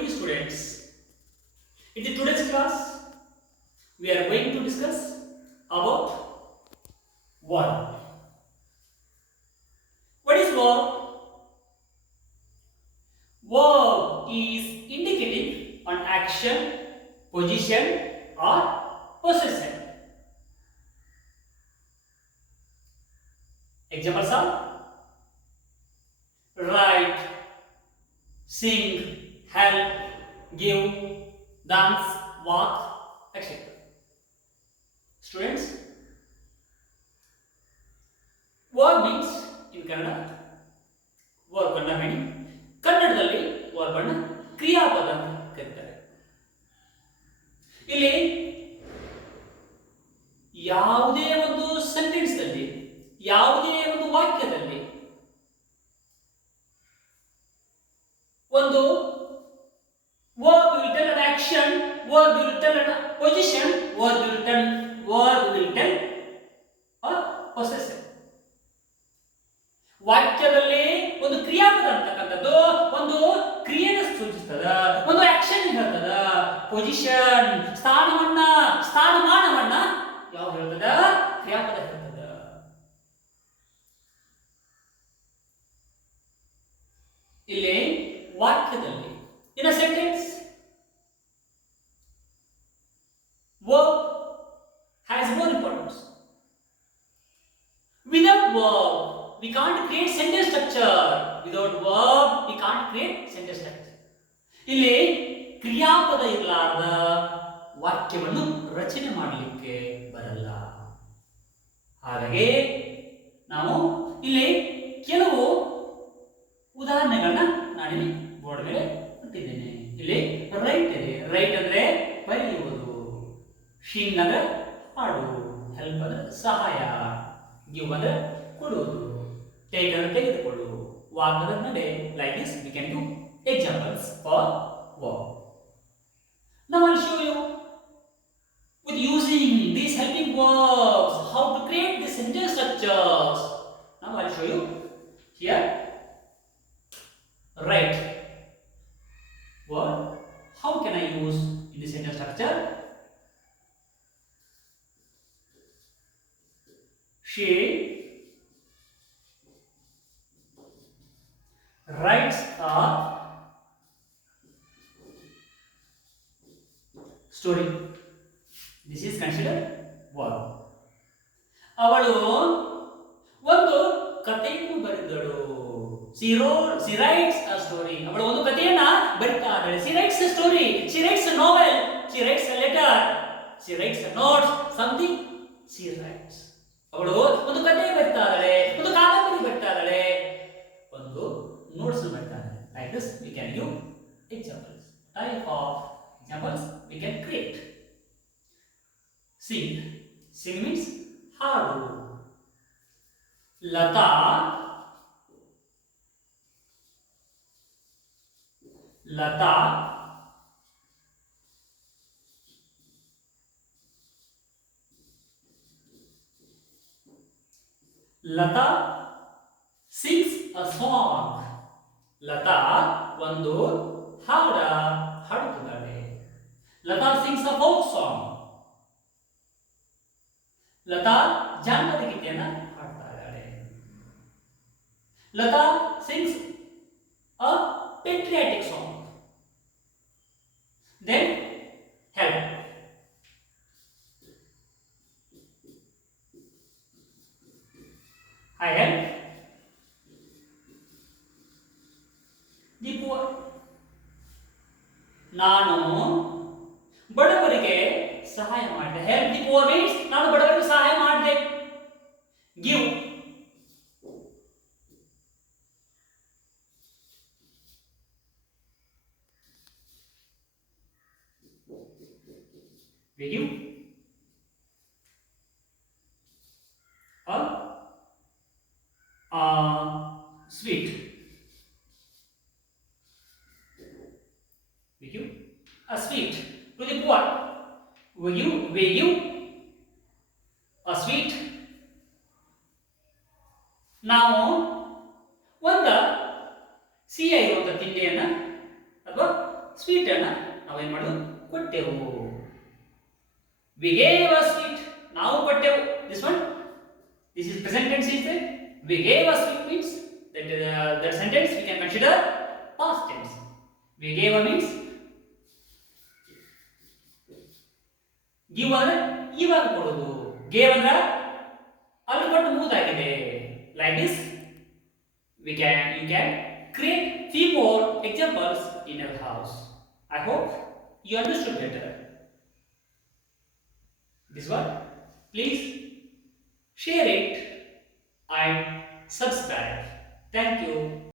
dear students. In the today's class, we are going to discuss about verb. What is verb? Verb is indicating an action, position, or possession. Examples are write, sing, help, give, dance, walk, etc. Students, verb means in Kannada, verb Kannada meaning ಕನ್ನಡದಲ್ಲಿ verb ಅನ್ನು ಕ್ರಿಯಾಪದ ಅಂತ ಕರೀತಾರೆ. ಇಲ್ಲಿ ಯಾವುದೇ ಒಂದು sentence ಅಲ್ಲಿ, ಯಾವುದೇ ಒಂದು ವಾಕ್ಯದಲ್ಲಿ ಒಂದು verb will tell an action, verb will tell an position, verb will tell a possession. ವಾಕ್ಯದಲ್ಲಿ ಒಂದು ಕ್ರಿಯಾಪದ ಅಂತಕ್ಕಂಥದ್ದು ಒಂದು ಕ್ರಿಯೆನ ಸೂಚಿಸ್ತದ, ಒಂದು ಆಕ್ಷನ್ ಹೇಳ್ತದ, ಪೊಸಿಷನ್ ಸ್ಥಾನಮಾನವನ್ನ ಯಾವ್ದು ಹೇಳ್ತದ? ಕ್ರಿಯಾಪದ ಹೇಳ್ತದ. ಇಲ್ಲಿ ವಾಕ್ಯದಲ್ಲಿ in a sentence verb has more importance. Without verb we can't create sentence structure. Without verb we can't create sentence structure. ಇಲ್ಲಿ ಕ್ರಿಯಾಪದ ಇರಲಾರದ ವಾಕ್ಯವನ್ನು ರಚನೆ ಮಾಡಲಿಕ್ಕೆ ಬರಲ್ಲ. ಹಾಗಾಗಿ ನಾವು ಇಲ್ಲಿ ಕೆಲವು ಉದಾಹರಣೆಗಳನ್ನ ನಾನಿಲ್ಲಿ ಬೋರ್ಡ್ ಮೇಲೆ ಕೊಟ್ಟಿದ್ದೇನೆ. ಇಲ್ಲಿ ರೈಟ್ ಇದೆ. ರೈಟ್ ಅಂದ್ರೆ ಬರೆಯುವುದು, ಶಿಂಗ್ ಅಂದ್ರೆ ಹಾಡು, ಹೆಲ್ಪ್ ಅಂದ್ರೆ ಸಹಾಯ, ಗಿವ್ ಅಂದ್ರೆ ಕೊಡುವುದು, ಟೇಕ್ ಅಂದ್ರೆ ತೆಗೆದುಕೊಳ್ಳು, ವಾಕ್ ಅಂದ್ರೆ ನಡೆ. Like this we can do examples for verb. Now I'll show you with using these helping verbs how to create the sentence structures. Now I'll show you here. Right word, how can I use in the sentence structure? She writes a story. This is considered verb. ಅವಳು ಒಂದು ಕಥೆಯನ್ನು ಬರೆದಳು. She writes a story. ಅವಳು ಒಂದು ಕಥೆಯನ್ನ ಬರಿತಾ ಇದ್ದಾಳೆ. She writes a story. She writes a novel. She writes a letter. She writes a note. Something she writes. ಅವಳು ಒಂದು ಕಥೆ ಬರಿತಾ ಇದ್ದಾಳೆ, ಒಂದು ಕಾದಂಬರಿ ಬರಿತಾ ಇದ್ದಾಳೆ, ಒಂದು ನೋಟ್ಸ್ ಬರಿತಾ ಇದ್ದಾಳೆ. Like this we can give examples. Type of examples we can create. Sing. Sing means ಹಾಡು. Lata Lata sings a song. Lata ಒಂದು ಹಾಡುತ್ತಿದ್ದಾಳೆ. Lata sings a folk song. Lata ಜಾನಪದ ಗೀತೆಯನ್ನ ಹಾಡ್ತಾ ಇದ್ದಾಳೆ. Lata sings a patriotic song. Then help. I help the poor. ನಾನು ಬಡವರಿಗೆ ಸಹಾಯ ಮಾಡಿದೆ. Help the poor means ನಾನು ಬಡವರಿಗೆ ಸಹಾಯ ಮಾಡಿದೆ. Give. We give a sweet. We give a sweet to the poor. We give a sweet. ನಾವು ಒಂದು ಸಿಹಿ ಇರುವಂಥ ತಿಂಡಿಯನ್ನು ಅಥವಾ ಸ್ವೀಟ್ ಅನ್ನ ನಾವೇನ್ ಮಾಡೋದು ಕೊಟ್ಟೆವು. ವಿ ಗೇವ್ ಅ ಸ್ವೀಟ್, ನಾವು ಕೊಟ್ಟೆವು. This one, this is present tense is there. We gave a sweet means that sentence we can consider past tense. We gave a means give ಅಂದ್ರೆ ಇವಾಗ ಕೊಡೋದು, gave ಅಂದ್ರೆ ಅಲ್ಲಿ ಕೊಟ್ಟು ಮುಗಿದಾಗಿದೆ. Like this you can create few more examples in your house. I hope you understood better this one. Please share it and subscribe. Thank you.